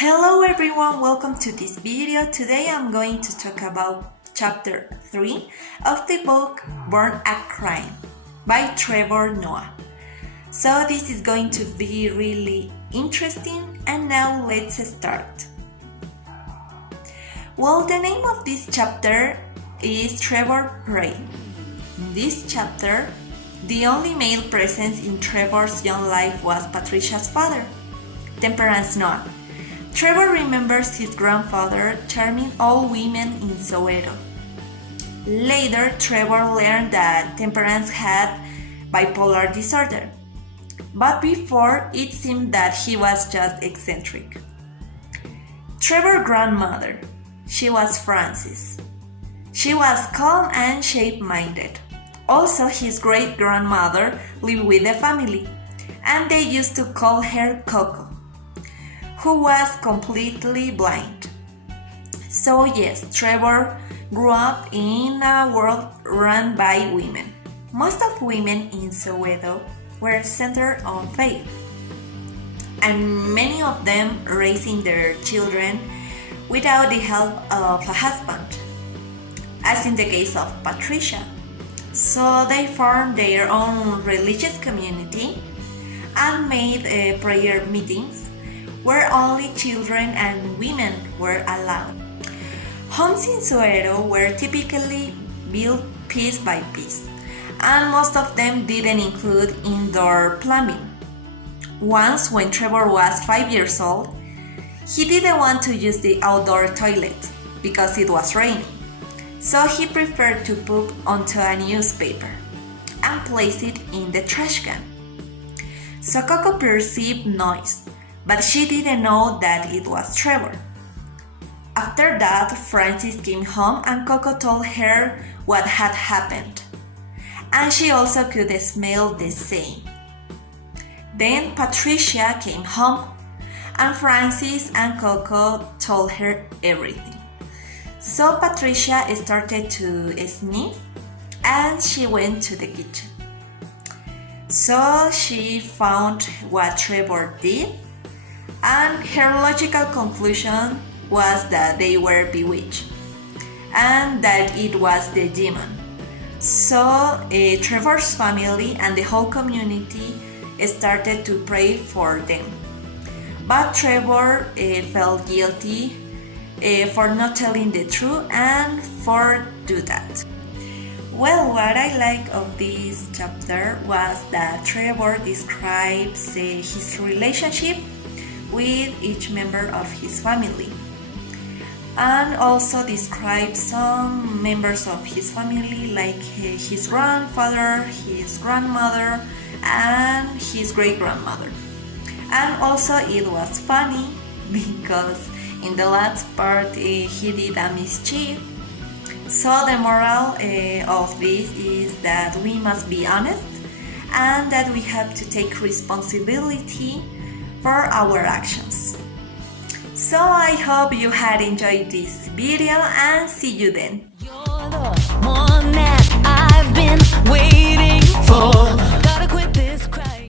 Hello everyone, welcome to this video. Today I'm going to talk about chapter 3 of the book Born a Crime by Trevor Noah. So this is going to be really interesting, and now let's start. Well, the name of this chapter is Trevor Prey. In this chapter, the only male presence in Trevor's young life was Patricia's father, Temperance Noah. Trevor remembers his grandfather charming all women in Soweto. Later, Trevor learned that Temperance had bipolar disorder, but before it seemed that he was just eccentric. Trevor's grandmother, she was Frances. She was calm and shape-minded. Also, his great-grandmother lived with the family, and they used to call her Coco, who was completely blind. So yes, Trevor grew up in a world run by women. Most of women in Soweto were centered on faith, and many of them raising their children without the help of a husband, as in the case of Patricia. So they formed their own religious community and made prayer meetings where only children and women were allowed. Homes in Soweto were typically built piece by piece, and most of them didn't include indoor plumbing. Once, when Trevor was 5 years old, he didn't want to use the outdoor toilet because it was raining, so he preferred to poop onto a newspaper and place it in the trash can. So Coco perceived noise, but she didn't know that it was Trevor. After that, Frances came home and Coco told her what had happened, and she also could smell the same. Then Patricia came home, and Frances and Coco told her everything. So Patricia started to sniff, and she went to the kitchen. So she found what Trevor did, and her logical conclusion was that they were bewitched and that it was the demon. So Trevor's family and the whole community started to pray for them. But Trevor felt guilty for not telling the truth and for do that. Well, what I like of this chapter was that Trevor describes his relationship with each member of his family, and also describes some members of his family like his grandfather, his grandmother, and his great-grandmother. And also it was funny because in the last part he did a mischief. So the moral of this is that we must be honest and that we have to take responsibility for our actions. So I hope you had enjoyed this video, and see you then. You're the one that I've been waiting for.